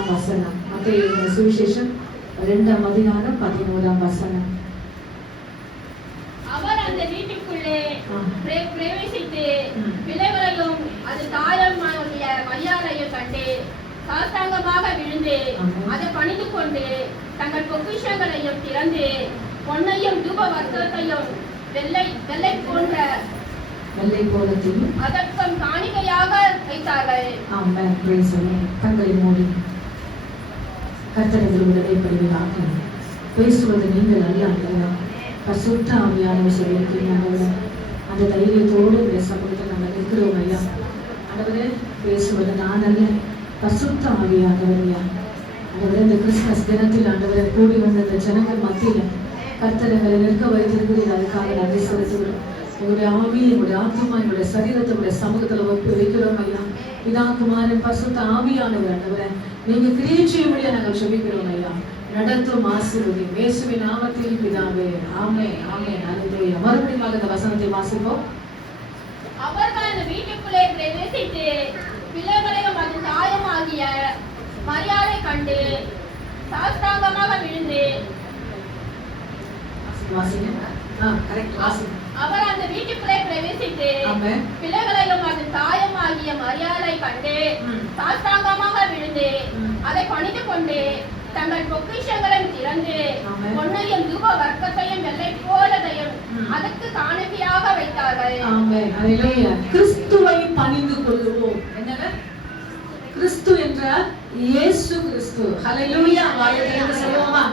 11ஆம் வசனம். மத்தேயு சுவிசேஷம் 2ஆம் அதிகாரம் 11ஆம் வசனம். அவர் அந்த வீட்டுக்குள்ளே பிரவேசித்து பிள்ளைகளையும் அது தாயமாகிய மரியாதையும் கண்டு சாஷ்டாங்கமாக விழுந்து அதை பணிந்து கொண்டு தங்கள் பொக்கிஷங்களையும் திறந்து பொன்னையும் தூப வஸ்திரத்தையும் வெள்ளை போலத்தையும் அதற்கும் காணிக்கையாக வைத்தார்கள். ஆமென். Praise the lord. தங்களை மூடி கர்த்தரை விடுதலைப்படுவதாக பேசுவது நீங்கள் அல்ல. பரிசுத்த ஆவியானவர் சொல்லியிருக்கிறீங்க. அந்த தைரியத்தோடு இந்த சமூகத்தில் நாங்கள் இருக்கிறோம் ஐயா. ஆண்டவரே, பேசுவது நான் அல்ல, பரிசுத்த ஆவியானவர் ஐயா. ஆண்டவரே, இந்த கிறிஸ்துமஸ் தினத்தில் ஆண்டவரை கூடி வந்த இந்த ஜனங்கள் மத்தியில் கர்த்தரை நிற்க வைத்திருக்கிறீர்கள். அதுக்காக நன்றி செலுத்துகிறோம். எங்களுடைய ஆவி, எங்களுடைய ஆத்மா, எங்களுடைய சரீரத்தை உங்களுடைய சமூகத்தில் ஒப்பு வைக்கிறோம் ஐயா. பிதா, குமாரன், பரிசுத்த ஆவியானவர் ஆண்டவரே, நீங்க கிரியை செய்யும்படியா நாங்கள் ஜெபிக்கிறோம் ஐயா. நடத்தும் ஆசீர்வதி இயேசுவின் நாமத்தில் பிதாவே. ஆமென், ஆமென். அல்லேலூயா. மறுபடியும் இந்த வசனத்தை வாசிப்போம். அவர்கள் அந்த வீட்டுக்குள்ளே பிரவேசித்து பிள்ளைகளையும் அது தாயமாகிய மரியாதை கண்டு சாஷ்டாங்கமாக விழுந்து அவர் அந்த வீட்டுக்குள்ளே பிரவேசித்து பிள்ளைகளையும் அது தாயமாகிய மரியாதை கண்டு சாஷ்டாங்கமாக விழுந்து அதை பணிந்து கொண்டு தங்கள் பொக்கிஷங்களையும் திறந்து பொன்னையும் தூப வர்க்கத்தையும் வெள்ளை போலதையும் அதற்கு காணிக்கையாக வைத்தார்கள். ஆமென். அல்லேலூயா. கிறிஸ்துவை பணிந்து கொள்வோம். என்னங்க? கிறிஸ்து என்றால் இயேசு கிறிஸ்து. ஹல்லேலூயா. வாயிலிருந்து சொல்லுவோமா?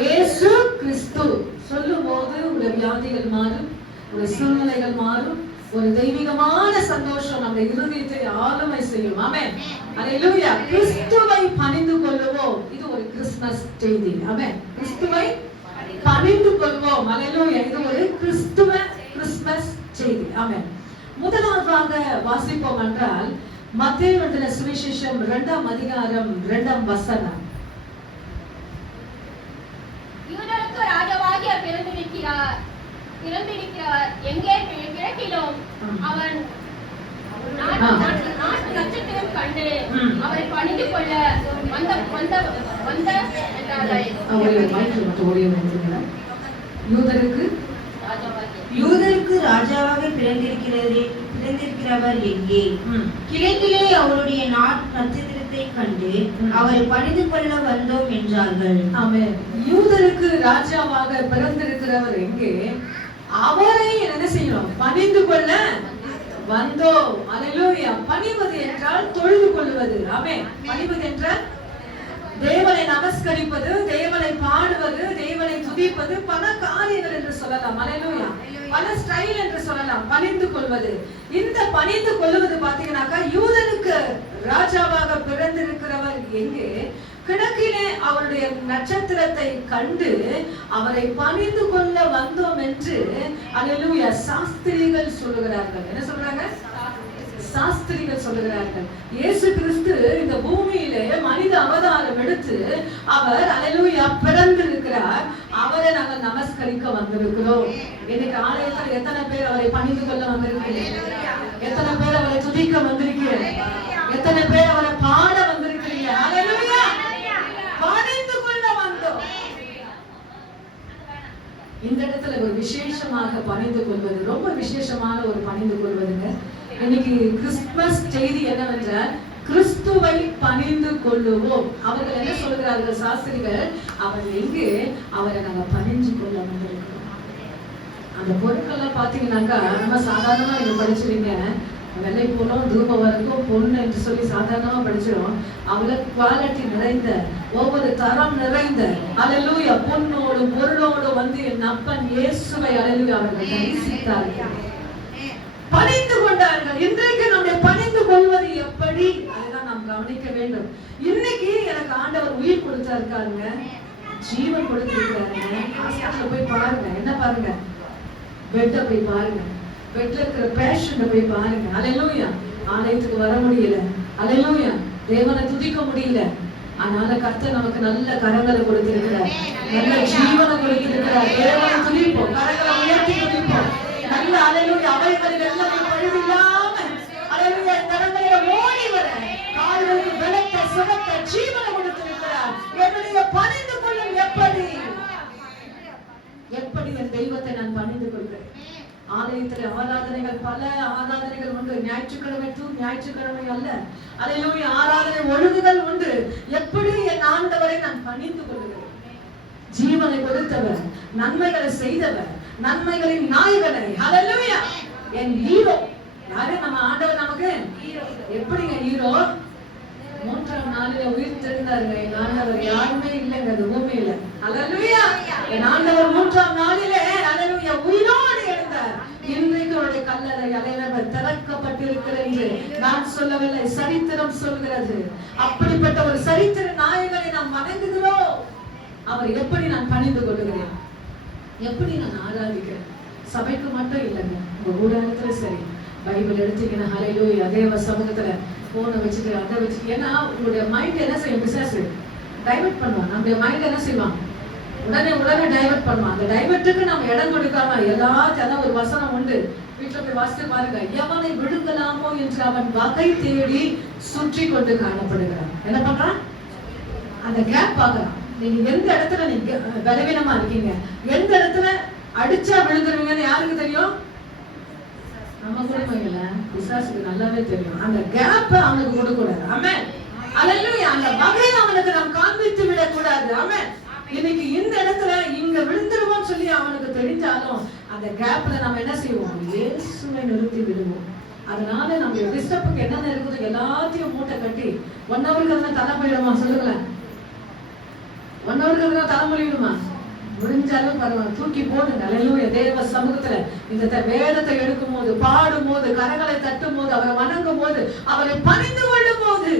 இயேசு கிறிஸ்து சொல்லும்போது உங்க வியாதிகள் மாறும், உங்க சூழ்நிலைகள் மாறும், ஒரு தெய்வீகமான சந்தோஷம் நம்ம இருதயத்தை ஆளுமை செய்யும். ஆமென். அல்லேலூயா. கிறிஸ்துவை பணிந்து கொள்வோம். இது ஒரு கிறிஸ்மஸ் செய்தி. ஆமென். கிறிஸ்துவை பணிந்து கொள்வோம். அல்லேலூயா. இது ஒரு கிறிஸ்மஸ் செய்தி. ஆமென். முதலாவதாக வாசிப்போம் என்றால் மத்தேயு எழுதின சுவிசேஷம் 2ஆம் அதிகாரம் 2ஆம் வசனம். யூதருக்கு ராஜாவாகிய பிறந்திருக்கிறார் எங்கே கிழக்கிலும் அவன் நாட்டு நட்சத்திரம் கண்டு அவரை பணிந்து கொள்ள வந்த யூதருக்கு ராஜாவாக பிறந்திருக்கிறவர் எங்கே? கிழக்கிலே அவருடைய நட்சத்திரத்தை கண்டு அவரை பணிந்து கொள்ள வந்தோம் என்றார்கள். ஆமென். யூதருக்கு ராஜாவாக பிறந்திருக்கிறவர் எங்கே? அவரை என்ன செய்யணும்? பணிந்து கொள்ள வந்தோம். அல்லேலூயா. பணிவது என்றால் தொழுது கொள்வது. ஆமென். பணிவது என்றால் தேவனை நமஸ்கரிப்பது, தேவனை பாடுவது, தேவனை துதிப்பது, பல காரியங்கள் என்று சொல்லலாம். அல்லேலூயா. பல ஸ்டைல் என்று சொல்லலாம். பணிந்து கொள்வது. இந்த பணிந்து கொள்வது பாத்தீங்கன்னாக்கா யூதனுக்கு ராஜாவாக பிறந்திருக்கிறவர் எங்கே? கிழக்கிலே அவருடைய நட்சத்திரத்தை கண்டு அவரை பணிந்து கொள்ள வந்தோம் என்று அல்லேலூயா சாஸ்திரிகள் சொல்லுகிறார்கள். என்ன சொல்றாங்க? சாஸ்திரிகள் சொல்லுகிறார்கள். இயேசு கிறிஸ்து இந்த பூமியிலே மனித அவதாரம் எடுத்து அவர் அல்லேலூயா பிறந்திருக்கிறார். அவரை நாங்கள் நமஸ்கரிக்க வந்திருக்கிறோம். இன்னைக்கு ஆலயத்தில் எத்தனை பேர் அவரை பணிந்து கொள்ள வந்திருக்கிறீங்க? எத்தனை பேர் அவரை துதிக்க வந்திருக்கிறீங்க? எத்தனை பேர் அவரை பாட வந்திருக்கிறீங்க? அல்லேலூயா. பணிந்து கொள்ள வந்தோம். இந்த இடத்துல ஒரு விசேஷமாக பணிந்து கொள்வது, ரொம்ப விசேஷமான ஒரு பணிந்து கொள்வதுங்க. இன்னைக்கு கிறிஸ்துமஸ் செய்தி என்னவென்றால் கிறிஸ்துவை பணிந்து கொள்ளுவோம். அவர்கள் என்ன சொல்கிறார்கள் சாஸ்திரிகள்? அவர் எங்கே? அவரை நாங்க பணிஞ்சு கொள்ள வந்திருக்கிறோம். அந்த பொருட்கள்லாம் பாத்தீங்கன்னாக்கா நம்ம சாதாரணமா நீங்க படிச்சிருங்க. வெள்ளை போலும் தூப வரைக்கும் பொண்ணு என்று சொல்லி சாதாரணமா படிச்சிடும். அவள குவாலிட்டி நிறைந்த, ஒவ்வொரு தரம் நிறைந்த அல்லேலூயா பொண்ணோடு பொருளோடு வந்து என் அப்பன் இயேசுவை அல்லேலூயா அவர்கள் நேசித்தார்கள், பணிந்து கொண்டார்கள். இன்றைக்கு நம்முடைய பணிந்து கொள்வது எப்படி? அதுதான் நாம் கவனிக்க வேண்டும். இன்னைக்கு எனக்கு ஆண்டவர் உயிர் கொடுத்திருக்காருங்க, ஜீவன் கொடுத்திருக்கிறாருங்க. ஹாஸ்பிட்டல்ல போய் பாருங்க, என்ன பாருங்க? பெட்டை போய் பாருங்க, பெட்ல இருக்கிற பேஷண்ட போய் பாருங்க. அல்லேலூயா. ஆலயத்துக்கு வர முடியல, அல்லேலூயா தேவனை துதிக்க முடியல. அதனால கர்த்தர் நமக்கு நல்ல கரங்களை கொடுத்திருக்கிறார், நல்ல ஜீவனை கொடுத்திருக்கிறார். தேவனை துதிப்போம், கரங்களை உயர்த்தி துதிப்போம். நல்ல அல்லேலூயா அவைகளில் எல்லாம் பழுதில்லாம அல்லேலூயா கரங்களை ஓடி வர கால்களுக்கு பலத்த சுகத்த ஜீவனை எப்படி என் தெய்வத்தை நான் பணிந்து கொள்கிறேன். ஆலயத்தில் ஆராதனைகள், பல ஆராதனைகள் உண்டு. ஞாயிற்றுக்கிழமை ஞாயிற்றுக்கிழமை அல்ல, அல்லேலூயா, ஆராதனை ஒழுங்குகள் உண்டு. எப்படி என் ஆண்டவரை நான் பணிந்து கொள்கிறேன். ஜீவனை கொடுத்தவர், நன்மைகளை செய்தவர், நன்மைகளின் நாயகனை, அல்லேலூயா, என் ஹீரோ யாரு? நம்ம ஆண்டவர் நமக்கு எப்படிங்க ஹீரோ? மூன்றாம் நாளில உயிர் தெரிந்தாருங்க என் ஆண்டவர். யாருமே இல்லைங்க அது பூமியில. அல்லேலூயா, என் ஆண்டவர் மூன்றாம் நாளிலே அல்லேலூயா உயிரோடு எழுந்தார். இன்றைக்கு அவருடைய கல்லறை அலைநவர் திறக்கப்பட்டிருக்கிறது என்று நான் சொல்லவில்லை, சரித்திரம் சொல்கிறது. அப்படிப்பட்ட ஒரு சரித்திர நாயகனை நாம் வணங்குகிறோம். அவர் எப்படி நான் பணிந்து கொள்கிறேன், எப்படி நான் ஆராதிக்கிறேன். சபைக்கு மட்டும் இல்லைங்க, உங்க ஊடகத்துல சரி, பைபிள் எடுத்தீங்கன்னா ஹல்லேலூயா, தேவ சமூகத்துல போனை வச்சுட்டு அதை வச்சுட்டு, ஏன்னா உங்களுடைய மைண்ட் என்ன செய்யும்? பிசாசு டைவர்ட் பண்ணுவான். நம்முடைய மைண்ட் என்ன செய்வான்? உடனே டைவர்ட் பண்ணுவான். அந்த டைவர்ட்டுக்கு நம்ம இடம் கொடுக்காம எல்லாத்தையும் ஒரு வசனம் உண்டு, வீட்டுல போய் வாசித்து பாருங்க. எவனை விழுங்கலாமோ என்று அவன் வகை தேடி சுற்றி கொண்டு காணப்படுகிறான். என்ன பண்றான்? அந்த கேப் பாக்குறான். நீங்க எந்த இடத்துல நீங்க பலவீனமா இருக்கீங்க, எந்த இடத்துல அடிச்சா விழுந்துருவீங்கன்னு யாருக்கு தெரியும்? நம்ம குடும்பங்கள்ல பிசாசுக்கு நல்லாவே தெரியும். அந்த கேப் அவனுக்கு கொடுக்க கூடாது. ஆமென், அல்லேலூயா. அந்த வகையை அவனுக்கு நாம் காண்பித்து விட கூடாது. ஆமென். இன்னைக்கு இந்த இடத்துல இங்க விழுந்துருவோம்னு சொல்லி அவனுக்கு தெரிஞ்சாலும் அந்த கேப்ல நம்ம என்ன செய்வோம்? இயேசுவை நிறுத்தி விடுவோம். அதனால நம்ம டிஸ்டர்புக்கு என்னென்ன இருக்குது எல்லாத்தையும் மூட்டை கட்டி 1 ஹவருக்கு தலை போயிடுமா? சொல்லுங்களேன், 1 ஹவருக்கு தலை மொழிடுமா? முடிஞ்சாலும் பரவாயில்ல, தூக்கி போடுங்க. அல்லேலூயா, தேவ சமூகத்துல இந்த வேதத்தை எடுக்கும் போது, பாடும் போது, கரங்களை தட்டும் போது, அவரை வணங்கும் போது, அவரை பணிந்து கொள்ளும் போது,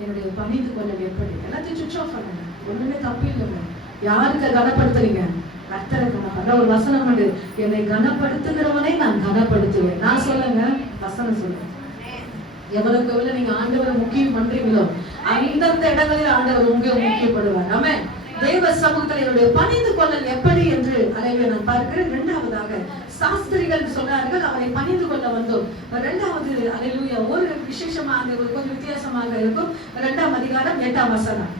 என்னுடைய பணிந்து கொள்ளல் எப்படி? எல்லாத்தையும் சுவிட்ச் ஆஃப் பண்ணுங்க. ஒண்ணுமே தப்பு இல்லைங்க. யாருக்கு கனப்படுத்துறீங்க? கர்த்தரை கனப்படுற ஒரு வசனம் உண்டு, என்னை கனப்படுத்துகிறவனை நான் கனப்படுத்துவேன். நான் சொல்லுங்க, வசனம் சொல்லுங்க. எவ்வளவுக்கு எவ்வளவு நீங்க ஆண்டவரை முக்கியம் பண்றீங்களோ அந்தந்த இடங்களில் ஆண்டவர் உங்க முக்கியப்படுவார். ஆமென். தேவ சமூகத்தில் என்னுடைய பணிந்து கொள்ளல் எப்படி என்று அலைவே நான் பார்க்கிறேன். இரண்டாவதாக சாஸ்திரிகள் சொன்னார்கள் அவரை பணிந்து கொள்ள வந்தோம். இரண்டாவது அல்லேலூயா ஒரு விசேஷமாக ஒரு கொஞ்சம் வித்தியாசமாக இருக்கும். 2ஆம் அதிகாரம் 8ஆம் வசனம்.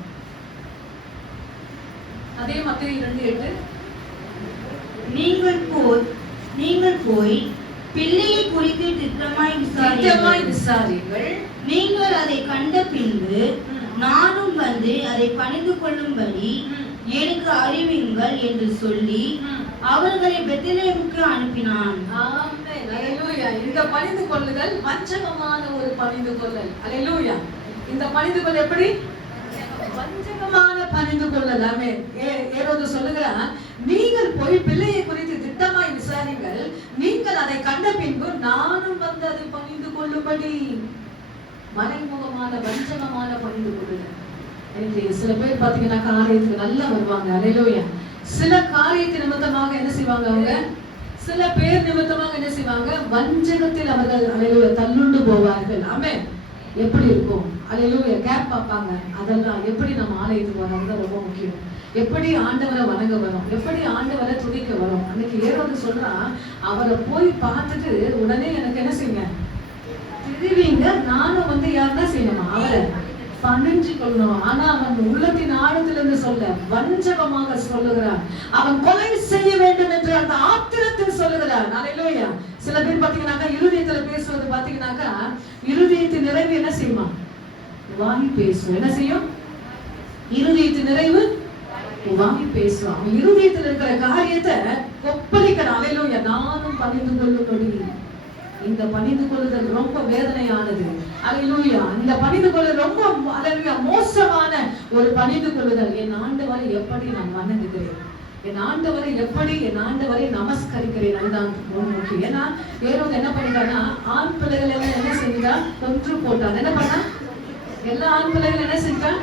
அதே மத்தேயு 2:8. நீங்கள் போய் பிள்ளையை குறித்து திட்டமாய் விசாரியுங்கள். நீங்கள் அதை கண்ட பின்பு நானும் வந்து அதை பணிந்து கொள்ளும்படி எனக்கு அறிவியுங்கள் என்று சொல்லி அவர்களை பெத்லகேமுக்கு அனுப்பினான். ஆமென், அல்லேலூயா. இந்த பணிந்து கொள்ளுதல் வஞ்சகமான ஒரு பணிந்து கொள்ளல். அல்லேலூயா. இந்த பணிந்து கொள்ளல் எப்படி? வஞ்சகமான பணிந்து கொள்ளல். ஆமென். ஏரோது சொல்லுகிறான், நீங்கள் போய் பிள்ளையை குறித்து திட்டமாய் விசாரிங்கள், நீங்கள் அதை கண்ட பின்பு நானும் வந்து அதை பணிந்து கொள்ளும்படி. மறைமுகமான வஞ்சகமான பணிந்து கொள்ளுதல். சில பேர் பாத்தீங்கன்னா காரியத்துக்கு நல்லா வருவாங்க. அல்லேலூயா. சில காரியத்தின் நிமித்தமாக என்ன செய்வாங்க? அவங்க சில பேர் நிமித்தமாக என்ன செய்வாங்க? வஞ்சகத்தில் அவர்கள் அல்லேலூயா தள்ளுண்டு போவார்கள். ஆமென். எப்படி இருக்கும்? அல்லேலூயா கேப் பார்ப்பாங்க. அதெல்லாம் எப்படி நம்ம ஆலயத்துக்கு வரோம் ரொம்ப முக்கியம். எப்படி ஆண்டவரை வணங்க வரும், எப்படி ஆண்டவரை துதிக்க வரும். அன்னைக்கு ஏரோது சொல்றான், அவரை போய் பார்த்துட்டு உடனே எனக்கு என்ன செய்யுங்க? திருவிங்க. நானும் வந்து யாருன்னா செய்யணுமா? அவரை பணிஞ்சு கொள்ளணும். ஆனா அவன் உள்ளத்தின் ஆழத்திலிருந்து சொல்ல வஞ்சகமாக சொல்லுகிறான். அவன் கொலை செய்ய வேண்டும் என்று அந்த ஆத்திரத்தில் சொல்லுகிறான். அல்லேலூயா. சில பேர் பாத்தீங்கன்னாக்கா இருதயத்துல பேசுவது பாத்தீங்கன்னாக்கா இருதயத்தின் நிறைவு என்ன செய்யுமா? வாய் பேசும். என்ன செய்யும்? இருதயத்தின் நிறைவு வாய் பேசும். அவன் இருதயத்தில் இருக்கிற காரியத்தை கொப்பளிக்கிறான். அல்லேலூயா. நானும் பணிந்து கொள்ளும்படி. இந்த பணிந்து கொள்ளுதல் ரொம்ப வேதனையானது. அல்லேலூயா. இந்த பணிந்து கொள்ளுதல் ரொம்ப அல்லேலூயா மோசமான ஒரு பணிந்து கொள்ளுதல். என் ஆண்டவரை எப்படி நான் வணங்குகிறேன், என் ஆண்டவரை எப்படி என் ஆண்டவரை நமஸ்கரிக்கிறேன், அதுதான் முக்கியம். ஏன்னா ஏரோது என்ன பண்ணிட்டான்னா ஆண் பிள்ளைகள் எல்லாம் என்ன செஞ்சா? கொன்று போட்டான். என்ன பண்ணா? எல்லா ஆண் பிள்ளைகள் என்ன செஞ்சான்?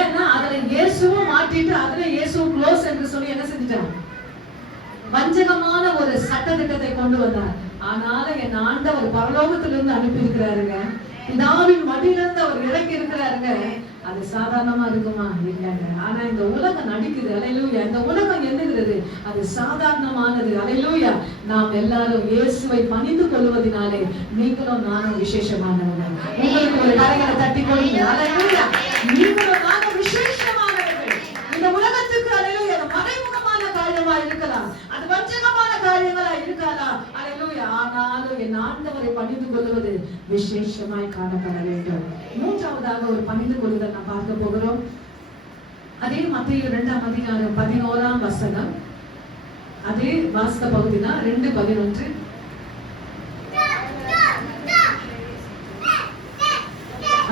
ஏன்னா அதுல இயேசுவும் மாட்டிட்டு அதுல இயேசுவும் க்ளோஸ் என்று சொல்லி என்ன செஞ்சிட்டான்? வஞ்சகமான ஒரு சட்டத்திட்டத்தை கொண்டு வந்தார். ஆனால என் ஆண்டவர் பரலோகத்திலிருந்து அனுப்பி இருக்கிறாருங்க. பிதாவின் மடியிலிருந்து அவர் இறங்கி இருக்கிறாருங்க. அது சாதாரணமா இருக்குமா? இல்லைங்க. ஆனா இந்த உலகம் நடிக்குது. அல்லேலூயா. இந்த உலகம் எண்ணுகிறது அது சாதாரணமானது. அல்லேலூயா. நாம் எல்லாரும் இயேசுவை பணிந்து கொள்வதனாலே நீங்களும் நானும் விசேஷமானவர்கள். உங்களுக்கு ஒரு கரைகளை தட்டி கொடுங்க. அல்லேலூயா. நீங்களும் நானும் விசேஷமானவர்கள். இந்த உலகத்துக்கு அல்லேலூயா மறைமுகமான காரியமாய் விசேஷமாய் காணப்பட வேண்டும். மூன்றாவதாக ஒரு பணிந்து கொள்ளுதல் நாம் பார்க்க போகிறோம். அதே மத்தேயு 2:11 அதே வாஸ்த பகுதி தான் 2:11.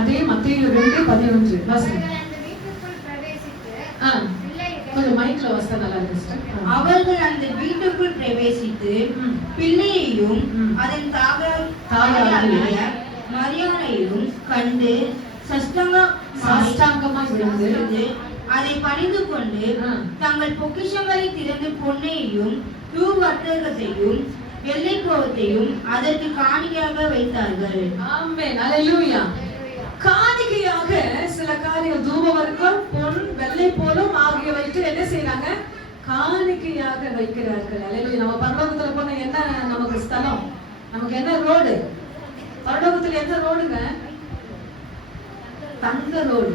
அதே மத்தேயு 2:11 வாசிங்க. கொஞ்சம் மைக்ல வாசித்தா நல்லா இருக்கு சிஸ்டர். அவர்கள் அந்த வீட்டுக்குள் பிரவேசித்து பிள்ளையையும் அதன் தாயாகிய மரியாதையும் கண்டு சாஷ்டாங்கமாய் விழுந்து அதை பணிந்து கொண்டு தங்கள் பொக்கிஷங்களை திறந்து பொன்னையும் தூவர்த்தகத்தையும் வெள்ளைக்கோவத்தையும் அதற்கு காணிக்கையாக வைத்தார்கள். ஆமென், அல்லேலூயா. காணிக்கையாக சில காரியங்கள் தூபவர்க்கம், பொன், வெள்ளை போலும் ஆகியவற்றை என்ன செய்யறாங்க? காணிக்கையாக வைக்கிறார்கள். அல்லேலூயா. நம்ம பரலோகத்துல போன என்ன நமக்கு ஸ்தலம்? நமக்கு என்ன ரோடு? பரலோகத்துல எந்த ரோடுங்க? தங்க ரோடு.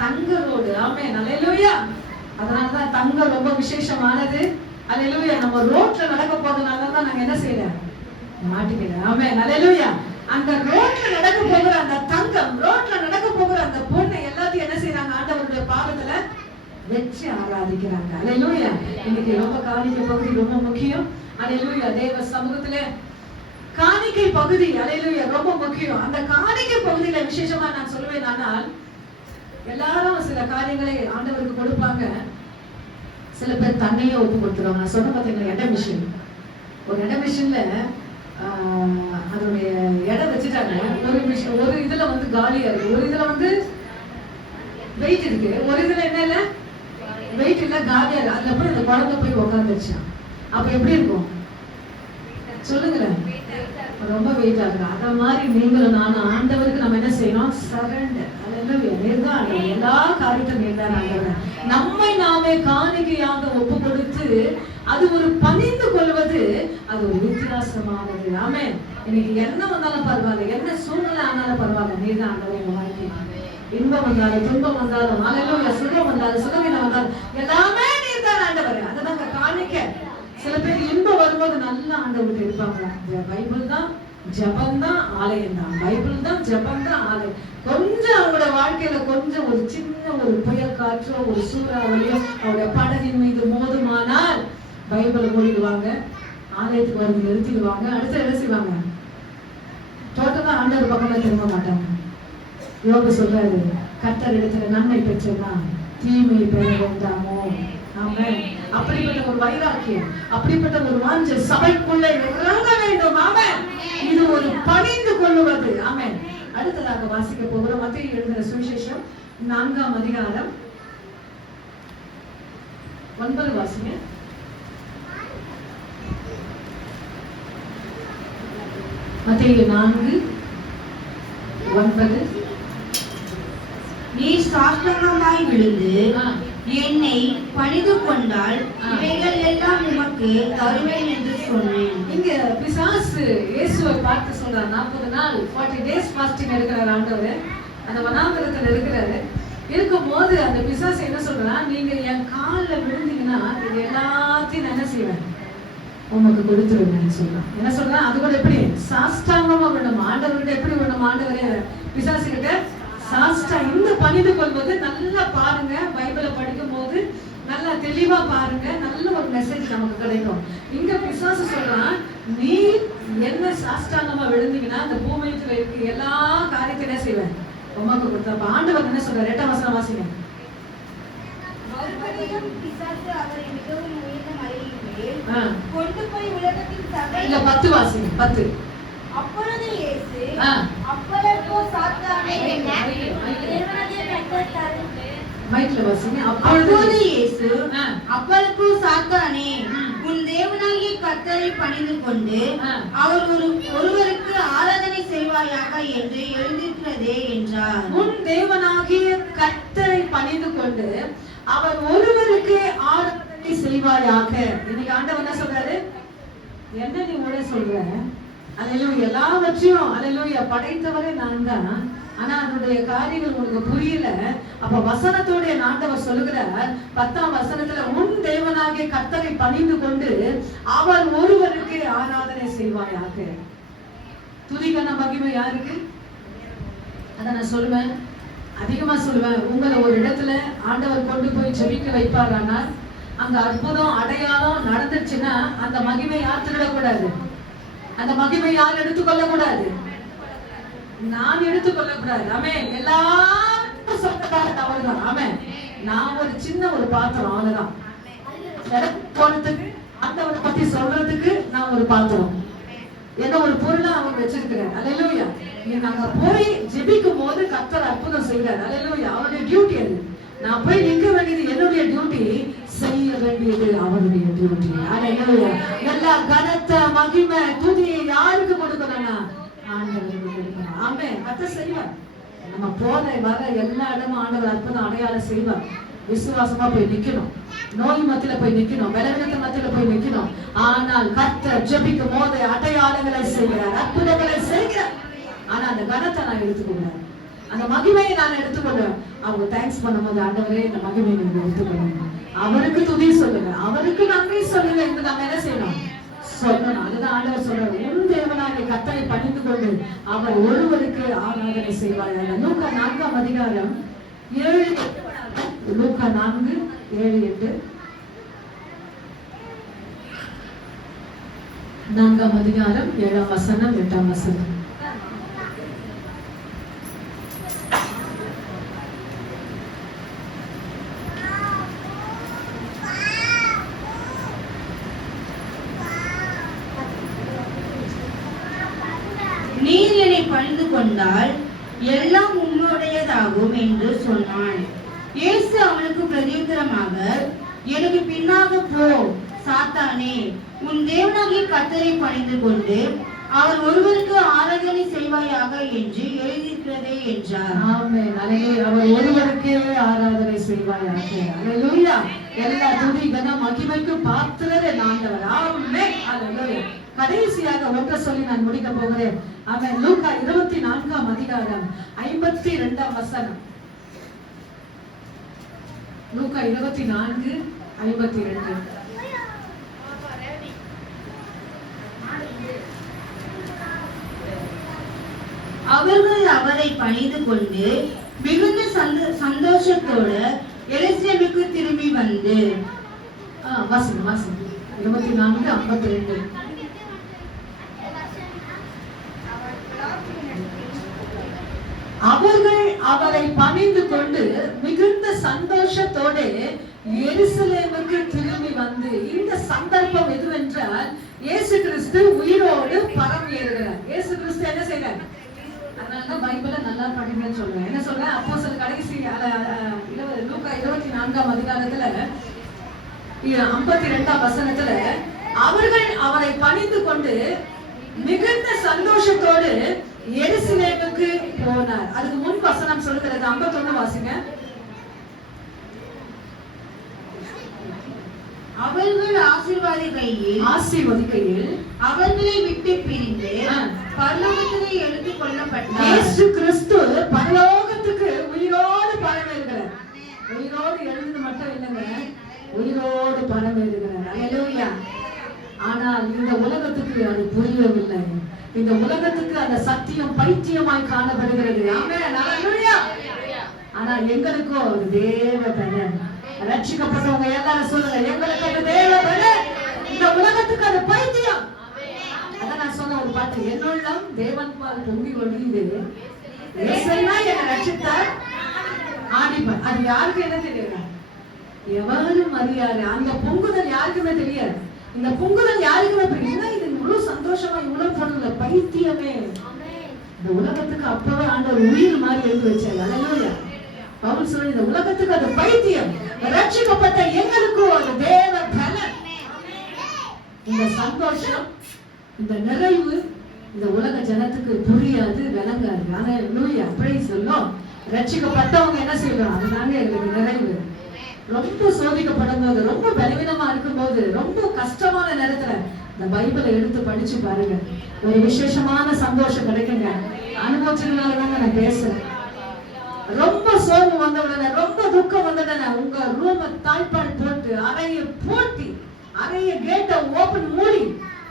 தங்க ரோடு. ஆமென், அல்லேலூயா. அதனாலதான் தங்கம் ரொம்ப விசேஷமானது. அல்லேலூயா. நம்ம ரோட்ல நடக்க போறதுனாலதான் நாங்க என்ன செய்யறோம்? மாட்டிக்கிறோம். ஆமென், அல்லேலூயா. அந்த ரோட்ல நடக்க போகிற அந்த தங்கம், ரோட்ல நடக்க போகிற அந்த பொண்ணை எல்லாத்தையும் என்ன செய்யறாங்க? ஆண்டவருடைய பாதத்துல வெச்சு ஆராதிக்கிறாங்க. அல்லேலூயா. இன்னைக்கு ரொம்ப காணிக்கை பகுதி ரொம்ப முக்கியம். அல்லேலூயா. தேவ சமூகத்துல காணிக்கை பகுதி அல்லேலூயா ரொம்ப முக்கியம். அந்த காணிக்கை பகுதியில விசேஷமா நான் சொல்லுவேன், ஆனால் எல்லாரும் சில காரியங்களை ஆண்டவருக்கு கொடுப்பாங்க. சில பேர் தன்னையே ஒப்பு கொடுத்துருவாங்க. நான் சொன்ன பார்த்தீங்கன்னா எடை மிஷின். ஒரு எடை மிஷின்ல அதனுடைய எடை வச்சுட்டாங்க. ஒரு இதுல வந்து காலியா இருக்கு, ஒரு இதுல வந்து வெயிட் இருக்கு, ஒரு இதுல என்ன இல்ல வெயிட் இல்ல, காலியா இருக்கு. அதுல போய் அந்த குழந்தை போய் உட்காந்துருச்சான். அப்ப எப்படி இருக்கும் சொல்லுங்களேன்? ரொம்ப வெயிட் ஆகுது. அத மாதிரி நீங்களும் நானும் ஆண்டவருக்கு நம்ம என்ன செய்யணும்? சரண்டர். எல்லா காரியத்தையும் நீர்தான் ஆண்டவர். நம்மை நாமே காணிக்கையாக ஒப்பு கொடுத்து அது ஒரு பணிந்து கொள்வது, அது ஒரு வித்தியாசமானது. ஆமென். இன்னைக்கு என்ன வந்தாலும் பரவாயில்ல, என்ன சூழ்நிலை ஆனாலும் பரவாயில்ல, நீர்தான் ஆண்டவர் எங்க வாழ்க்கை. இன்பம் வந்தாலும் துன்பம் வந்தாலும் அல்லேலூயா, சுகம் வந்தாலும் சுகவீனம் வந்தாலும் எல்லாமே நீர்தான் ஆண்டவர். அதுதாங்க காணிக்கை. சில பேர் இன்பம் வரும்போது நல்லா ஆண்டவருக்கு இருப்பாங்க. பைபிள் தான், ஜபம் தான், ஆலயம் தான். பைபிள் தான், ஜபம் தான், ஆலயம். கொஞ்சம் அவங்களோட வாழ்க்கையில கொஞ்சம் ஒரு சின்ன ஒரு புயல் காற்றோ ஒரு சூறாவளியோ அவருடைய படகின் மீது மோதுமானால் பைபிளை மூடிடுவாங்க, ஆலயத்துக்கு வந்து நிறுத்திடுவாங்க. அடுத்து என்ன செய்வாங்க? டோட்டலா ஆண்டவர் பக்கமா திரும்ப மாட்டாங்க. யோபு சொல்றாரு, கர்த்தர் இடத்துல நன்மை பெற்றதான் தீமை பெற வேண்டாமோ. ஆமென். அப்படிப்பட்ட ஒரு வைராக்கியம், அப்படிப்பட்ட ஒரு வாஞ்சை சபைக்குள்ளே இறங்க வேண்டும். ஆமென். இது ஒரு பணிந்து கொள்ளுவது. ஆமென். அடுத்ததாக வாசிக்க போகிறோம் மத்தேயு எழுதின சுவிசேஷம் 4:9 வாசிங்க. மத்தேயு 4:9. நீ சாஷ்டாங்கமாய் விழுந்து என்னை பணிந்து கொண்டால் இவைகள் எல்லாம் உமக்கு தருவேன் என்று சொன்னேன். இங்க பிசாசு இயேசுவை பார்த்து சொல்றார். 40 நாள் 40 days ஃபாஸ்டிங் இருக்கிறார் ஆண்டவர். அந்த வனாந்தரத்துல இருக்கிறாரு. இருக்கும்போது அந்த பிசாசு என்ன சொல்றா? நீங்க என் காலில் விழுந்தீங்கன்னா இது எல்லாத்தையும் நான் என்ன செய்வேன்? உமக்கு கொடுத்துருவேன் சொல்றான். என்ன சொல்றான்? அது கூட எப்படி? சாஷ்டாங்கமா விடணும். ஆண்டவர்கிட்ட எப்படி விடணும்? ஆண்டவரே பிசாசு கிட்ட சாஷ்டா. இந்த பணிந்து கொள்வது நல்லா பாருங்க. பைபிளை படிக்கும் போது நல்லா தெளிவா பாருங்க. நல்ல ஒரு மெசேஜ் நமக்கு கிடைக்கும். இங்க பிசாசு சொல்றான், நீ என்ன சாஷ்டாங்கமா விழுந்தீங்கன்னா அந்த பூமியில இருக்கு எல்லா காரியத்தையும் என்ன செய்வேன்? உமக்கு கொடுத்தா. ஆண்டவர் என்ன சொல்றாரு? 8ஆம் வசனம் வாசிங்க. மறுபடியும் பிசாசு அவரை மிகவும் உயர்ந்த மலையின் மேல் கொண்டு போய் உலகத்தின் சகல இல்ல 10 வாசிங்க. 10. அப்பொழுது இயேசு அப்பொழுது சாத்தானே உன் தேவனாகிய கர்த்தரை பணிந்து கொண்டு அவர் ஒருவருக்கு ஆராதனை செய்வாயாக என்று எழுதியிருக்கிறதே என்றார். உன் தேவனாகிய கர்த்தரை பணிந்து கொண்டு அவர் ஒருவருக்கு ஆராதனை செய்வாயாக. இன்னைக்கு ஆண்டவர் என்ன சொல்றாரு? என்ன நீ உடனே சொல்ற? அல்லேலூயா. எல்லாவற்றையும் அல்லேலூயா படைத்தவரே நான் தான். ஆனா அதனுடைய காரியங்கள் உனக்கு புரியல. அப்ப வசனத்தோட ஆண்டவர் சொல்லுகிறார் 10ஆம் வசனத்துல, உன் தேவனாகிய கர்த்தரை பணிந்து கொண்டு அவர் ஒருவருக்கு ஆராதனை செய்வாயாக. துதிக்கான மகிமை யாருக்கு? அதான் நான் சொல்லுவேன், அதிகமா சொல்லுவேன், உங்களை ஒரு இடத்துல ஆண்டவர் கொண்டு போய் ஜெபிக்க வைப்பாரானால் அங்க அற்புதம் அடையாளம் நடந்துச்சுன்னா அந்த மகிமை யார் திருடக்கூடாது? அந்த மகிமை யார் எடுத்துக்கொள்ள கூடாது? நான் எடுத்துக்கொள்ள கூடாது. ஆமே. எல்லாரும் சொந்தக்காரர் அவர்தான். ஆமே. நான் ஒரு சின்ன ஒரு பாத்திரம், அவ்வளவுதான். போறதுக்கு ஆண்டவரை பத்தி சொல்றதுக்கு நான் ஒரு பாத்திரம், என்ன ஒரு பொருளா அவர் வச்சிருக்கிறார். அல்லேலூயா. நாங்க போய் ஜெபிக்கும் போது கர்த்தர் அற்புதம் செய்கிறார். அல்லேலூயா. அவருடைய டியூட்டி அது. நான் போய் நிற்க வேண்டியது என்னுடைய டியூட்டி, செய்ய வேண்டியது அவருடைய டியூட்டி. அல்லேலூயா. எல்லா கனத்த மகிமை துதியை யாருக்கு கொடுக்கணும்னா ஆண்டவருக்கு கொடுக்கணும். ஆமே. கர்த்தர் செய்வார். நம்ம போற வர எல்லா இடமும் ஆண்டவர் அற்புதம் அடையாளம் செய்வார். விசுவாசமா போய் நிக்கணும், நோய் மத்தியில போய் நிக்கணும், பலவீனத்து மத்தியில போய் நிக்கணும். ஆனால் கர்த்தர் ஜெபிக்கும் போது அடையாளங்களை செய்கிறார், அற்புதங்களை செய்கிறார். ஆனா அந்த கனத்தை நான் எடுத்துக்கொள்றேன், அந்த மகிமையை நான் எடுத்துக்கொள்றேன். அவங்க தேங்க்ஸ் பண்ணும்போது ஆண்டவரே இந்த மகிமையை நீங்க எடுத்துக்கொள்ளுங்க, அவருக்கு துதி சொல்லுங்க, அவருக்கு நன்றி சொல்லுங்க என்று நம்ம என்ன செய்யணும்? சொல்லணும். அதுதான் ஆண்டவர் சொல்றாரு, உன் தேவனாகிய கர்த்தரை பணிந்து கொண்டு அவர் ஒருவருக்கு ஆராதனை செய்வாயாக. லூக்கா 4ஆம் அதிகாரம் 7-8. லூக்கா 4:7-8. 4ஆம் அதிகாரம் 7ஆம் வசனம் 8ஆம் வசனம். நீர் என்னை பணிந்து கொண்டால் எல்லாம் உம்முடையதாகும் என்று சொன்னான். இயேசு அவனுக்கு பிரதியுத்தரமாக, எனக்கு பின்னாக போ சாத்தானே, உன் தேவனாகிய கர்த்தரை பணிந்து கொண்டு அவர் ஒருவருக்கு ஆராதனை செய்வாயாக என்று எழுதியிருக்கிறதே என்றார். ஆமென். அல்லேலூயா. அவர் ஒருவருக்கே ஆராதனை செய்வாயாக. அல்லேலூயா. எல்லா துதி கன மகிமைக்கு பாத்திரரே ஆண்டவர். ஆமென். அல்லேலூயா. கடைசியாக ஒன்றை சொல்லி நான் முடிக்க போகிறேன். ஆமென். லூக்கா 24ஆம் அதிகாரம் 52ஆம் வசனம். லூக்கா 24:52. அவர்கள் அவரை பணிந்து கொண்டு மிகுந்த சந்தோஷத்தோடு எருசலேமுக்கு திரும்பி வந்து வாசிங்க வாசிங்க 24:52. அவர்கள் அவரை பணிந்து கொண்டு மிகுந்த சந்தோஷத்தோடு எருசலேமுக்கு திரும்பி வந்து. இந்த சந்தர்ப்பம் எதுவென்றால் இயேசு கிறிஸ்து உயிரோடு பரம் ஏறுகிறார். இயேசு கிறிஸ்து என்ன செய்றார்? அதனாலதான் பைபிளை நல்லா படிங்கன்னு சொல்றேன். என்ன சொல்றேன்? அப்போஸ்தலர் கடைசி லூக்கா 24ஆம் அதிகாரத்துல 52ஆம் வசனத்துல அவர்கள் அவரை பணிந்து கொண்டு மிகுந்த சந்தோஷத்தோடு எருசலேமுக்கு போனார். அதுக்கு முன் வசனம் சொல்லுகிறது 51 வாசிங்க. அவர்கள் ஆசீர்வதிக்கையில் அவர்களை விட்டு பிரிந்து பரலோகத்திலே எடுத்துக் கொள்ளப்பட்டார். இயேசு கிறிஸ்து பரலோகத்துக்கு உயிரோடு பரமேறுகிறார். உயிரோடு எழுந்தது மட்டும் இல்லைங்க, உயிரோடு பரமேறுகிறார். அல்லேலூயா. ஆனால் இந்த உலகத்துக்கு அது புரியவில்லை. இந்த உலகத்துக்கு அந்த சத்தியம் பைத்தியமாய் காணப்படுகிறது. ஆமென். அல்லேலூயா. ஆனா எங்களுக்கோ ஒரு தேவ பலன். ரட்சிக்கப்பட்டவங்க எல்லாரும் சொல்லுங்க, எங்களுக்கு அது தேவ பலன். இந்த உலகத்துக்கு அது பைத்தியம். அதான் நான் சொன்ன ஒரு பாட்டு, என்னுள்ளம் தேவன் பால் பொங்கி ஒழியுது, இயேசுனா என்னை ரட்சித்தார் ஆடிப்பார். அது யாருக்கு என்ன தெரியாது? எவரும் அறியாரு. அந்த பொங்குதல் யாருக்குமே தெரியாது. இந்த பொங்குதல் யாருக்குமே என்ன இது இவ்வளவு சந்தோஷமா இவ்வளவு பொருள் பைத்தியமே. இந்த உலகத்துக்கு அப்பவே ஆண்டவர் உயிர் மாதிரி எழுதி வச்சாரு. அல்லேலூயா. பவுல் சொல்லி இந்த உலகத்துக்கு அது பைத்தியம், ரட்சிக்கப்பட்ட எங்களுக்கும் அது தேவ பலன். இந்த சந்தோஷம், இந்த நிறைவு இந்த உலக ஜனத்துக்கு புரியாது, விளங்காது. ஆனா அல்லேலூயா, பிரைஸ் தி லார்ட். ரட்சிக்கப்பட்டவங்க என்ன செய்யணும்? அதுதாங்க எங்களுக்கு நிறைவு. ரொம்ப சோதிக்கப்படும் போது, ரொம்ப பலவீனமா இருக்கும் போது, ரொம்ப கஷ்டமான நேரத்துல இந்த பைபிளை எடுத்து படிச்சு பாருங்க, ஒரு விசேஷமான சந்தோஷம் கிடைக்குங்க. அனுபவிச்சதுனாலதாங்க நான் பேசுறேன். ரொம்ப சோர்வு வந்தவுடனே, ரொம்ப துக்கம் வந்தவுடனே உங்க ரூம தாழ்பால் போட்டு அறைய போட்டி, அறைய கேட்டை ஓபன் மூடி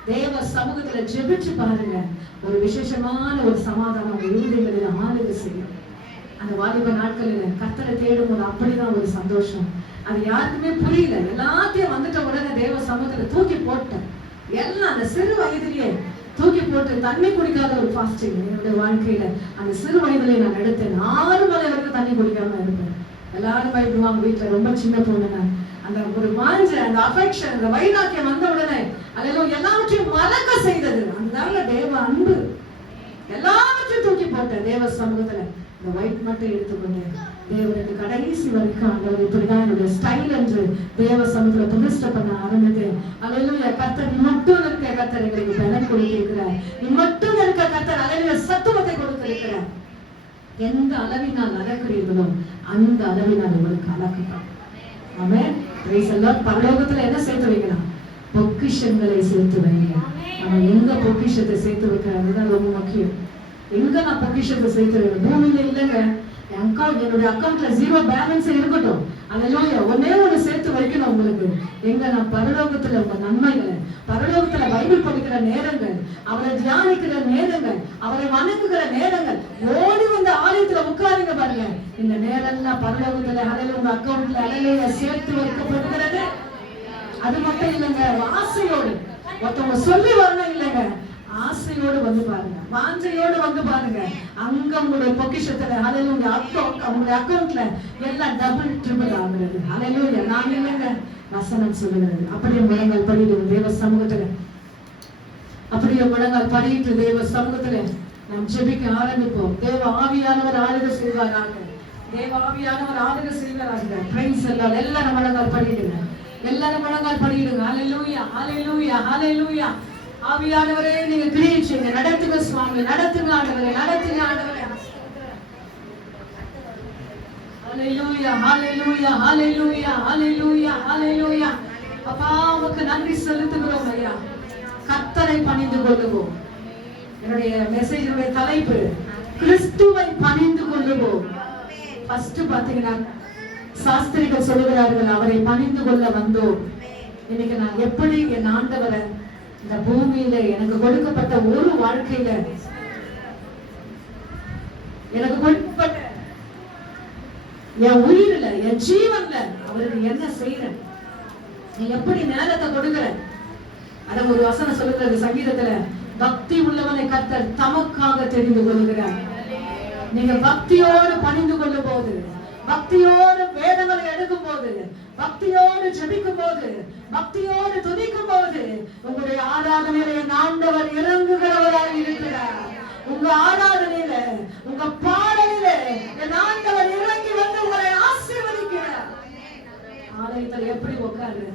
தேவ சமூகத்துல ஜெபிச்சு பாருங்க. ஒரு விசேஷமான ஒரு சமாதானம் உங்க இருதயங்களில் ஆளுகை செய்யும். அந்த வாலிப நாட்களில் கர்த்தரை தேடும் போது அப்படிதான் ஒரு சந்தோஷம். அது யாருக்குமே புரியல. எல்லாத்தையும் வந்துட்ட உடனே தேவ சமூகத்துல தூக்கி போட்டேன். எல்லாம் அந்த சிறு வயதிலேயே தூக்கி போட்டு தண்ணி குடிக்காத ஒரு ஃபாஸ்டிங் என்னுடைய வாழ்க்கையில அந்த சிறு வயதிலே நான் எடுத்தேன். 6 மணி வரைக்கும் தண்ணி குடிக்காம இருப்பேன். எல்லாரும் பயப்படுவாங்க வீட்டுல, ரொம்ப சின்ன பொண்ணு. அந்த ஒரு மாஞ்ச அந்த அஃபெக்ஷன், அந்த வைராக்கியம் வந்த உடனே அதெல்லாம் எல்லாவற்றையும் மறக்க செய்தது. அதனால தேவ அன்பு எல்லாவற்றையும் தூக்கி போட்டேன் தேவ சமூகத்துல. இந்த ஒயிட் மட்டும் எடுத்துக்கொண்டேன். தேவனுக்கு கடைசி வரைக்கும் ஆண்டவர் இப்படிதான் என்னுடைய ஸ்டைல் என்று தேவ சமூகத்துல பிரதிஷ்டை பண்ண ஆரம்பித்தேன். அல்லேலூயா. கர்த்தர் நீ மட்டும் இருக்க கர்த்தர் எங்களுக்கு பலன் கொடுத்திருக்கிறார். நீ மட்டும் இருக்க கர்த்தர் அல்லேலூயா சத்துவத்தை கொடுத்திருக்கிறார். எந்த அளவினால் அளக்கிறீர்களோ அந்த அளவினால் உங்களுக்கு அளக்கப்படும். ஆமென். Praise the Lord. பரலோகத்துல என்ன சேர்த்து வைக்கலாம்? பொக்கிஷங்களை சேர்த்து வைங்க. நம்ம எங்க பொக்கிஷத்தை சேர்த்து வைக்கிறது ரொம்ப முக்கியம். எங்க நான் பொக்கிஷத்தை சேர்த்து வைக்கிறேன்? பூமியில இல்லைங்க. என்னுடைய அக்கௌண்ட்ல 0 பேலன்ஸ் இருக்கட்டும். அல்லேலூயா. ஒண்ணு சேர்த்து வைக்கணும் உங்களுக்கு. எங்க நான் பரலோகத்துல உங்க நன்மைகளை, பரலோகத்துல பைபிள் படிக்கிற நேரங்கள், அவரை தியானிக்கிற நேரங்கள், அவரை வணங்குகிற நேரங்கள், ஓடி வந்து ஆலயத்துல உட்காருங்க பாருங்க. இந்த நேரம்லாம் பரலோகத்துல அல்லேலூயா உங்க அக்கௌண்ட்ல அல்லேலூயா சேர்த்து வைக்கப்படுகிறது. அது மட்டும் இல்லைங்க, ஆசையோடு ஒருத்தவங்க சொல்லி வரணும் இல்லைங்க, ஆசையோடு வந்து பாருங்க, வாஞ்சையோடு வந்து பாருங்க. அங்க உங்களுடைய பொக்கிஷத்துல அல்லேலூயா உங்களுடைய அக்கௌண்ட்ல எல்லாம் டபுள் ட்ரிபிள் ஆகுறது. அல்லேலூயா. நான் இல்லைங்க, வசனம் சொல்லுகிறது. அப்படியே முழங்கால் படிடுவோம் தேவ சமூகத்துல. அப்படியே முழங்கால் படிட்டு தேவ சமூகத்துல நாம் ஜெபிக்க ஆரம்பிப்போம். தேவ ஆவியானவர் ஆளுகை செய்வாராக. தேவ ஆவியானவர் ஆளுகை செய்வாராக. Price the Lord. எல்லாரும் முழங்கால் படிடுங்க. எல்லாரும் முழங்கால் படிடுங்க. ஹல்லேலூயா, ஹல்லேலூயா, ஹல்லேலூயா. ஆவியானவரே நீங்க கிரியை செய்யுங்க. நடத்துங்க சுவாமி, நடத்துங்க ஆண்டவரே, நடத்துங்க ஆண்டவரே. ஹல்லேலூயா, ஹல்லேலூயா, ஹல்லேலூயா, ஹல்லேலூயா, ஹல்லேலூயா. அப்பா உமக்கு நன்றி செலுத்துகிறோம் ஐயா. கர்த்தரை பணிந்து கொள்ளுவோம். என்னுடைய மெசேஜுடைய தலைப்பு கிறிஸ்துவை பணிந்து கொள்ளுவோம். ஃபர்ஸ்ட் பாத்தீங்கன்னா சாஸ்திரிகள் சொல்லுகிறார்கள், அவரை பணிந்து கொள்ள வந்தோம். இன்னைக்கு நான் எப்படி என் ஆண்டவரை இந்த பூமியில எனக்கு கொடுக்கப்பட்ட ஒரு வாழ்க்கையில, எனக்கு கொடுக்கப்பட்ட என் உயிரில, என் ஜீவன்ல அவருக்கு என்ன செய்யறேன், நீ எப்படி நேரத்தை கொடுக்கிற. அத ஒரு வசனம் சொல்லுகிறது சங்கீதத்துல, பக்தி உள்ளவனை கர்த்தர் தமக்காக தெரிந்து கொள்கிறார். நீங்க பக்தியோடு பணிந்து கொள்ளும் போது, பக்தியோடு வேதங்களை எடுக்கும் போது, பக்தியோடு ஜெபிக்கும் போது, பக்தியோடு துதிக்கும் போது, உங்களுடைய ஆராதனையில என் ஆண்டவர் இறங்குகிறவராக இருக்கிறார். உங்க ஆராதனையில, உங்க பாடலில என் ஆண்டவர் இறங்கி வந்து உங்களை ஆசீர்வதிக்கிறார். ஆலயத்துல எப்படி உட்காரு,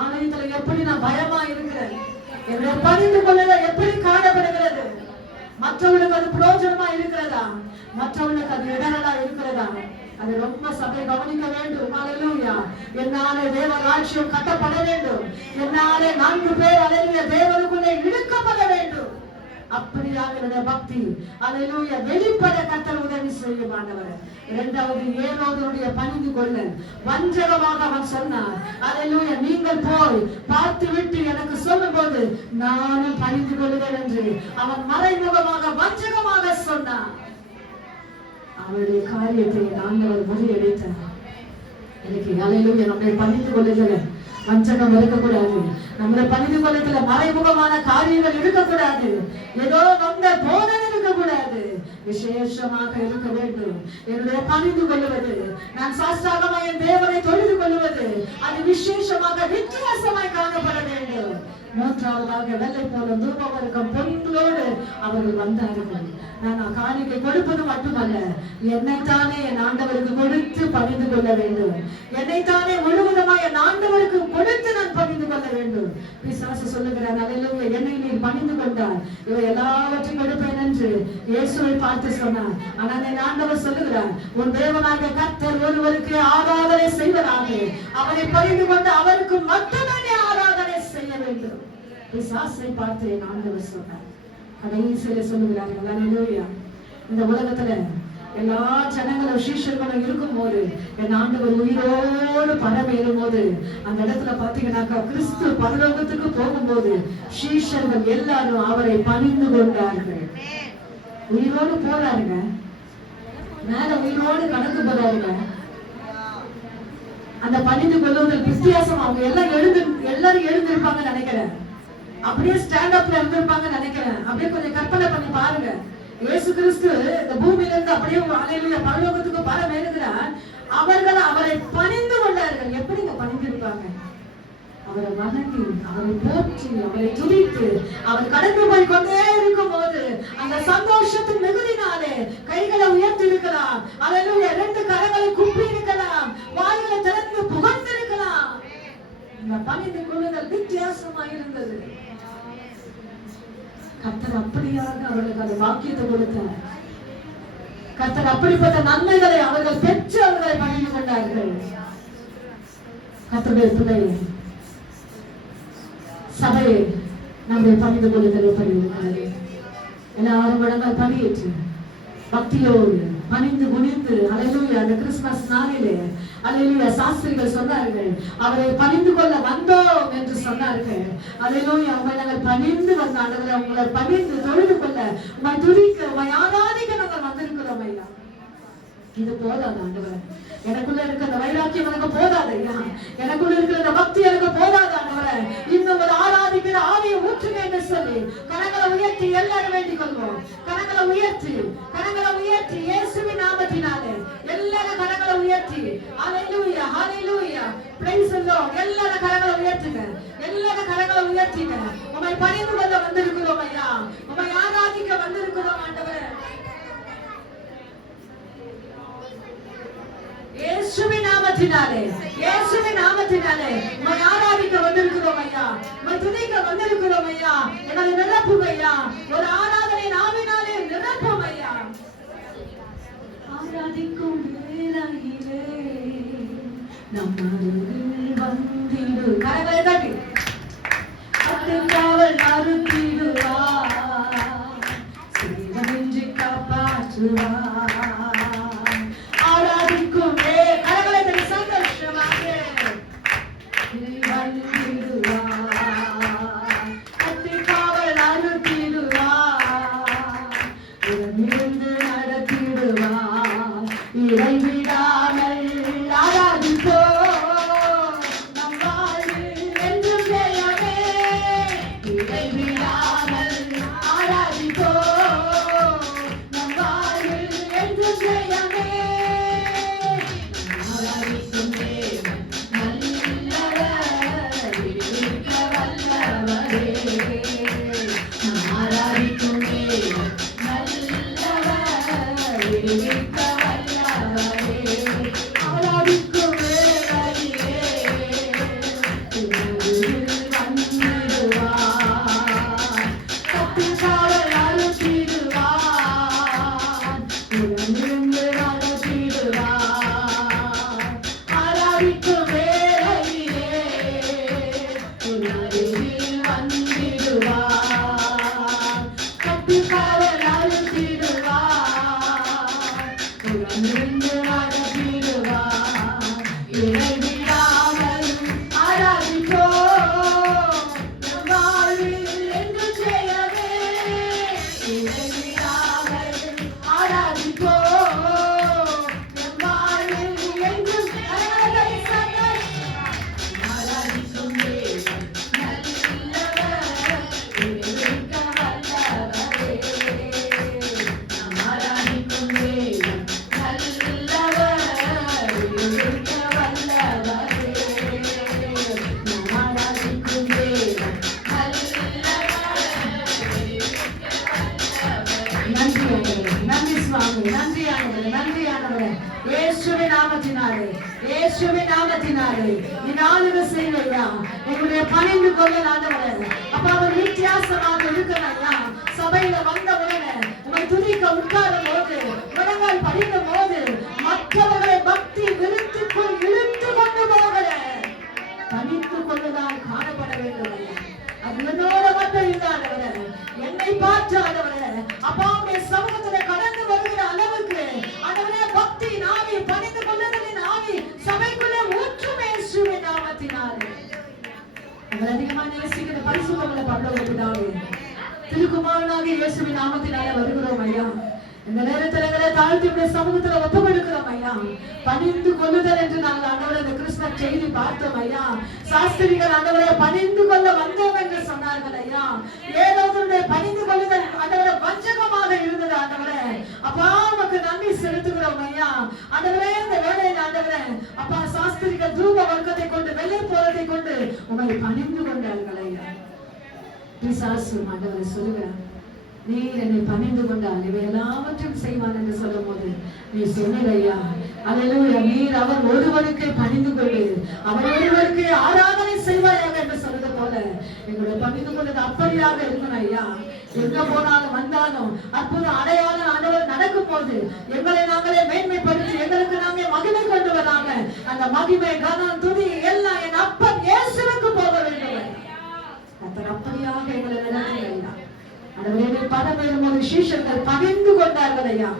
ஆலயத்துல எப்படி நான் பயமா இருக்கிறேன், என்னுடைய பணிந்து கொள்ளல எப்படி காணப்படுகிறது, மற்றவர்களுக்கு அது பிரயோஜனமா இருக்கிறதா, மற்றவர்களுக்கு அது இடரலா இருக்கிறதா, அது ரொம்ப சபை கவனிக்க வேண்டும். ஹல்லேலூயா. என்னாலே தேவ ராஜ்யம் கட்டப்பட வேண்டும். என்னாலே 4 பேர் அல்லேலூயா தேவனுக்குள்ளே இழுக்கப்பட வேண்டும். அப்படியாக என்னுடைய பக்தி அல்லேலூயா வெளிப்பட கர்த்தர் உதவி செய்யும் ஆண்டவரே. இரண்டாவது ஏரோதுடைய பணிந்து கொள்ள வஞ்சகமாக அவன் சொன்னான். அல்லேலூயா. நீங்கள் போய் பார்த்து விட்டு எனக்கு சொல்லும் போது நானும் பணிந்து கொள்கிறேன் என்று அவன் மறைமுகமாக வஞ்சகமாக சொன்னான். அவருடைய காரியத்தை ஆண்டவர் முறியடித்தார். எனக்கு அல்லேலூயா நம்மை பணிந்து கொள்ளுதல வஞ்சகம் இருக்கக்கூடாது. நம்முடைய பணிந்து கொள்ளத்துல மறைமுகமான காரியங்கள் இருக்கக்கூடாது. ஏதோ வந்த போதனை இருக்கக்கூடாது. விசேஷமாக இருக்க வேண்டும். என்னுடைய பணிந்து கொள்ளுவது, நான் சாஸ்தாகமாக என் தேவனை தொழுது கொள்ளுவது, அது விசேஷமாக வித்தியாசமாய் காணப்பட வேண்டும். மூன்றாவதாக வெள்ளை போல தூபவர்க்கம் பொருட்களோடு அவர்கள் வந்தார்கள். நான் காணிக்கை கொடுப்பது மட்டுமல்ல, என்னைத்தானே என் ஆண்டவருக்கு கொடுத்து பணிந்து கொள்ள வேண்டும். என்னைத்தானே முழுவதுமாய் என் ஆண்டவருக்கு கொடுத்து நான் பணிந்து கொள்ள வேண்டும். பிசாசு சொல்லுகிறார், அல்லேலூயா, என்னை நீர் பணிந்து கொண்டார், இவை எல்லாவற்றையும் கொடுப்பேன் என்று இயேசுவை பார்த்து சொன்னார். ஆனால் என் ஆண்டவர் சொல்லுகிறார், உன் தேவனாகிய கர்த்தர் ஒருவருக்கு ஆராதனை செய்வதாக, அவனை பணிந்து கொண்டு அவருக்கு மட்டுமே ஆராதனை செய்ய வேண்டும். பிசாசை பார்த்து என் ஆண்டவர் சொன்னார். கடைசியில சொல்லுகிறார்கள், அல்லேலூயா, இந்த உலகத்துல எல்லா ஜனங்களும் சீஷர்களும் இருக்கும் போது என் ஆண்டவர் உயிரோடு பரமேறும் போது அந்த இடத்துல பாத்தீங்கன்னாக்கா கிறிஸ்து பரலோகத்துக்கு போகும்போது சீஷர்கள் எல்லாரும் அவரை பணிந்து கொண்டார்கள். உயிரோடு போறாருங்க, மேல உயிரோடு கடந்து போறாருங்க. அந்த பணிந்து கொள்ளுவதில் வித்தியாசம். அவங்க எல்லாரும் எழுந்திருப்பாங்க நினைக்கிறேன், அப்படியே ஸ்டாண்ட் அப்ல இருந்திருப்பாங்க நினைக்கிறேன். அப்படியே கொஞ்சம் கற்பனை பண்ணி பாருங்க. இயேசு கிறிஸ்து இந்த பூமியில இருந்து அப்படியே அலையில பரலோகத்துக்கு பரமேறுகிறார். அவர்கள் அவரை பணிந்து கொண்டார்கள். எப்படிங்க பணிந்திருப்பாங்க? அவரை வணங்கி, அவரை போற்றி, அவரை துதித்து, அவர் கடந்து போய் கொண்டே இருக்கும் போது அந்த சந்தோஷத்தின் மிகுதினாலே கைகளை உயர்த்தி இருக்கலாம், அல்லேலூயா, 2 கரங்களை குப்பி இருக்கலாம், வாய்களை திறந்து புகழ்ந்திருக்கலாம். இந்த பணிந்து கொள்ளுதல் வித்தியாசமாயிருந்தது. கர்த்தர் அப்படியாக அவர்களுக்கு அந்த வாக்கியத்தை கொடுத்தார். கர்த்தர் அப்படிப்பட்ட நன்மைகளை அவர்கள் பெற்று அவர்களை பணிந்து கொண்டார்கள். கர்த்தருடைய பிள்ளையே, சபையை நம்முடைய பணிந்து கொள்ளுதல் எப்படி இருக்கிறது? எல்லாரும் வழங்கால் பணியேற்று பக்தியோடு பணிந்து குனிந்து, அல்லேலூயா, அந்த கிறிஸ்துமஸ் நாளிலே அல்லேலூயா சாஸ்திரிகள் சொன்னார்கள், அவரை பணிந்து கொள்ள வந்தோம் என்று சொன்னார்கள். அல்லேலூயா, உங்களை நாங்கள் பணிந்து வந்த ஆண்டவரே, உங்களை பணிந்து தொழுது கொள்ள, உங்களை துதிக்க, உங்களை ஆராதிக்க நாங்கள் வந்திருக்கிறோம் ஐயா. இது போதாது ஆண்டவரே, எனக்குள்ள இருக்கிற அந்த வைராக்கியம் எனக்கு போதாது ஐயா, எனக்குள்ள இருக்கிற அந்த பக்தி எனக்கு போதாது ஆண்டவரே, இன்னும் ஒரு ஆராதிக்கிற ஆவியை ஊற்றுங்க என்று சொல்லி கரங்களை உயர்த்தி எல்லாரும் வேண்டிக் கொள்வோம். கரங்களை உயர்த்தி இயேசுவின் நாமத்தினாலே எல்லாரும் கரங்களை உயர்த்தி ஹல்லேலூயா, ஹல்லேலூயா, பிரைஸ் தி லார்ட். எல்லாரும் கரங்களை உயர்த்துங்க, எல்லாரும் கரங்களை உயர்த்திங்க. உம்மை பணிந்து கொள்ள வந்திருக்கிறோம் ஐயா, உம்மை ஆராதிக்க வந்திருக்கிறோம் ஆண்டவரே. இயேசுவின் நாமத்தினாலே உம்மை ஆராதிக்க வந்திருக்கிறோம் ஐயா, உம்மை துதிக்க வந்திருக்கிறோம் ஐயா. எங்களை நிரப்பும் ஐயா, ஒரு ஆராதனை நாவினாலே நிரப்பும் ஐயா. ஆராதிக்கும் வேளையிலே நம்மருகில் வந்திடு, கரங்களை தட்டி காவல் மறுத்திடுவார், சேதமின்றி காப்பாற்றுவார். எங்களுடைய பணிந்து கொள்ள ஆண்டவரே, அப்ப அவர் வித்தியாசமாக இருக்கிறார். சபையில வந்த உடனே உங்களை துதிக்க உட்காரும் போது, முழங்கால் படிக்கும் போது மற்றவர்களை பக்தி இழுத்து கொண்டு போகிற பணிந்து கொண்டுதான் காணப்பட வேண்டும். அது என்னோட மட்டும் இல்லாதவரே, என்னை பார்த்து ஆண்டவரே, அப்பாவுடைய சமூகத்துல கடந்து வருகிற அளவுக்கு எங்களை அதிகமா நேசிக்கிற பரிசுத்தமுள்ள பரலோக பிதாவே, திருக்குமாரனாக இயேசுவின் நாமத்தினால வருகிறோம் ஐயா. இந்த நேரத்துல எங்களை தாழ்த்தி உடைய சமூகத்துல ஒப்பு கொடுக்கிறோம் ஐயா. பணிந்து கொள்ளுதல் என்று நாங்கள் ஆண்டவரே இந்த கிறிஸ்துமஸ் செய்தி பார்த்தோம் ஐயா. சாஸ்திரிகள் ஆண்டவரை பணிந்து கொள்ள வந்தோம் என்று சொன்னார்கள் ஐயா. ஏதோவருடைய பணிந்து கொள்ளுதல் ஆண்டவரை வஞ்சகமாக இருந்தது ஆண்டவரே. அப்பா உமக்கு நன்றி செலுத்துகிறோம் ஐயா. ஆண்டவரே இந்த வேளையில் ஆண்டவரே அப்பா சாஸ்திரிகள் தூப வர்க்கத்தை கொண்டு வெள்ளை போரத்தை கொண்டு உங்களை பணிந்து கொண்டார்கள் ஐயா. பிசாசு ஆண்டவரை சொல்லுகிறார், நீர் என்னை பணிந்து கொண்டால் இவை எல்லாவற்றையும் செய்வான் என்று சொல்லும் போது நீ சொன்னீரையா, அல்லேலூயா, நீர் அவர் ஒருவருக்கு பணிந்து கொண்டு அவர் ஒருவருக்கு ஆராதனை செய்வாயாக என்று சொன்னது போல எங்களுடைய பணிந்து கொண்டது அப்படியாக இருக்கணும் ஐயா. எங்க போனாலும் வந்தாலும் அற்புத அடையாளம் ஆண்டவர் நடக்கும் போது எங்களை நாங்களே மேன்மைப்படுத்தி எங்களுக்கு நாமே மகிமை கொண்டு வராங்க. அந்த மகிமை கனம் துதி எல்லாம் என் அப்பன் இயேசுவுக்கு போக வேண்டும். அப்படியாக எங்களை நடத்துங்க. பணம் வரும்போது சீஷர்கள் பணிந்து கொண்டார்கள் ஐயா.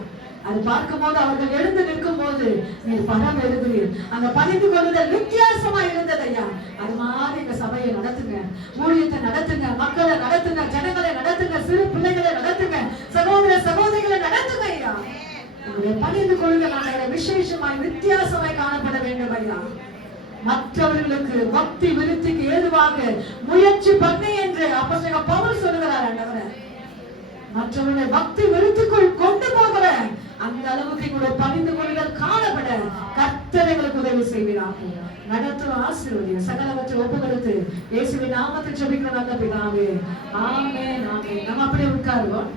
அது பார்க்கும் போது அவர்கள் எழுந்து நிற்கும் போது நீர் பணம் எழுதுவீர். அந்த பணிந்து கொள்ளுதல் வித்தியாசமா இருந்தது ஐயா. அது மாதிரி இந்த சபையை நடத்துங்க, ஊழியத்தை நடத்துங்க, மக்களை நடத்துங்க, ஜனங்களை நடத்துங்க, சிறு பிள்ளைகளை நடத்துங்க, சகோதர சகோதரிகளை நடத்துங்க ஐயா. உங்களுடைய பணிந்து கொள்ளுதல் விசேஷமாய் வித்தியாசமாய் காணப்பட வேண்டும் ஐயா. மற்றவர்களுக்கு பக்தி விருத்திக்கு ஏதுவாக முயற்சி பண்ணி என்று அப்போஸ்தலன் பவுல் சொல்லுகிறார் ஆண்டவரே. மற்றவர்களை பக்தி விருத்திக்குள் கொண்டு போகிற அந்த அளவுக்கு எங்களுடைய பணிந்து கொள்ளுதல் காணப்பட கர்த்தர் எங்களுக்கு உதவி செய்வீராக. நடத்தும் ஆசீர்வதியும் சகலவற்றை ஒப்பு கொடுத்து இயேசுவின் நாமத்தில் ஜெபிக்கிறோம் நல்ல பிதாவே. ஆமென் ஆமென். நம்ம அப்படியே உட்காருவோம்.